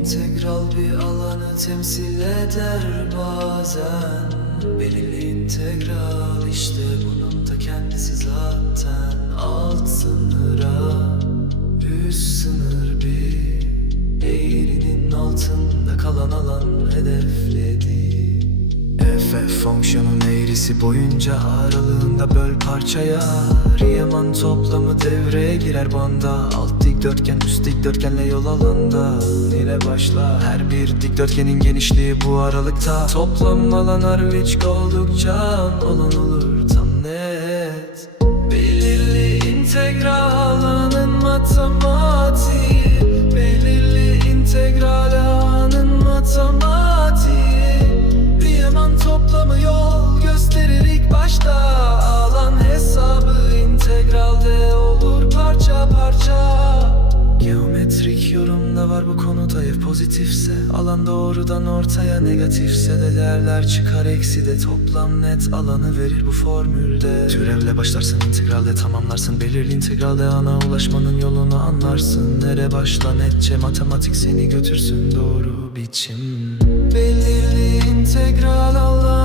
integral bir alanı temsil eder bazen. Belirli integral işte bunun da kendisi zaten. Alt sınıra üst sınır bir. Eğrinin altında kalan alan hedefledi. F fonksiyonun eğrisi boyunca aralığında böl parçaya. Riemann toplamı devreye girer banda. Alt dikdörtgen üst dikdörtgenle yol alanda. Ile başla her bir dikdörtgenin genişliği bu aralıkta. Toplam alan Arviçk oldukça olan olur tam net. Belirli integral alanın matematiği Yorumda var bu konuda F pozitifse. Alan doğrudan ortaya negatifse de Değerler çıkar eksi de. Toplam net alanı verir bu formülde. Türevle başlarsın integralde tamamlarsın. Belirli integralde ana ulaşmanın yolunu anlarsın. Nere başla netçe matematik seni götürsün doğru biçim. Belirli integral alanın